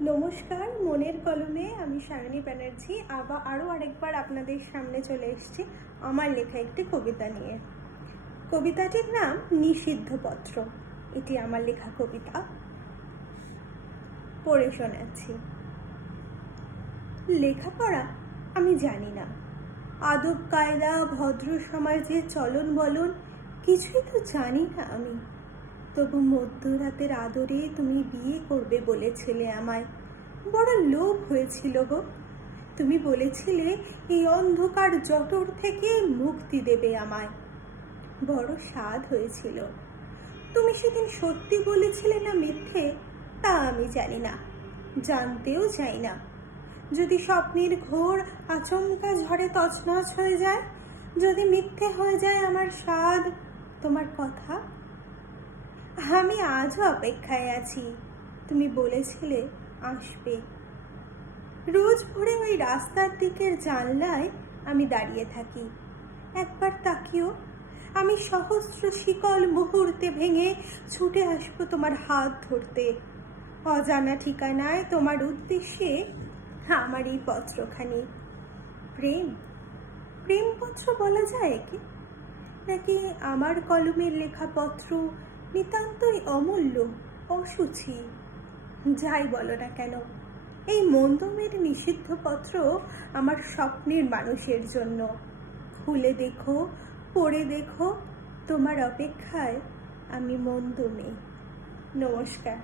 নমস্কার, মনের কলমে আমি সায়নী ব্যানার্জি আরও আরেকবার আপনাদের সামনে চলে এসেছি আমার লেখা একটি কবিতা নিয়ে। কবিতাটির নাম নিষিদ্ধ পত্র। এটি আমার লেখা কবিতা, পড়ে শোনাচ্ছি। লেখাপড়া আমি জানি না, আদব কায়দা, ভদ্র সমাজের চলন বলন কিছুই তো জানি না আমি। তবু মধ্যরাতের আদরে তুমি বিয়ে করবে বলেছিলে আমায়। বড় লোভ হয়েছিল গো। তুমি বলেছিলে এই অন্ধকার জঠর থেকে মুক্তি দেবে আমায়। বড় স্বাদ হয়েছিল। তুমি সেদিন সত্যি বলেছিলে না মিথ্যে তা আমি জানি না, জানতেও চাই না। যদি স্বপ্নের ঘোর আচমকা ঝড়ে তছনছ হয়ে যায়, যদি মিথ্যে হয়ে যায় আমার স্বাদ, তোমার কথা। আমি আজও অপেক্ষায় আছি, তুমি বলেছিলে আসবে। রোজ ভোরে ওই রাস্তার দিকের জানলায় আমি দাঁড়িয়ে থাকি। একবার তাকিও, আমি সহস্র শিকল মুহূর্তে ভেঙে ছুটে আসবো তোমার হাত ধরতে। অজানা ঠিকানায় তোমার উদ্দেশ্যে আমার এই পত্রখানি। প্রেমপত্র বলা যায় একে? নাকি আমার কলমের লেখা পত্র নিতান্তই অমূল্য, অসুচি? যাই বলো না কেন, এই মন্দমের নিষিদ্ধ পত্র আমার স্বপ্নের মানুষের জন্য। খুলে দেখো, পড়ে দেখো, তোমার অপেক্ষায় আমি মন্দমে। নমস্কার।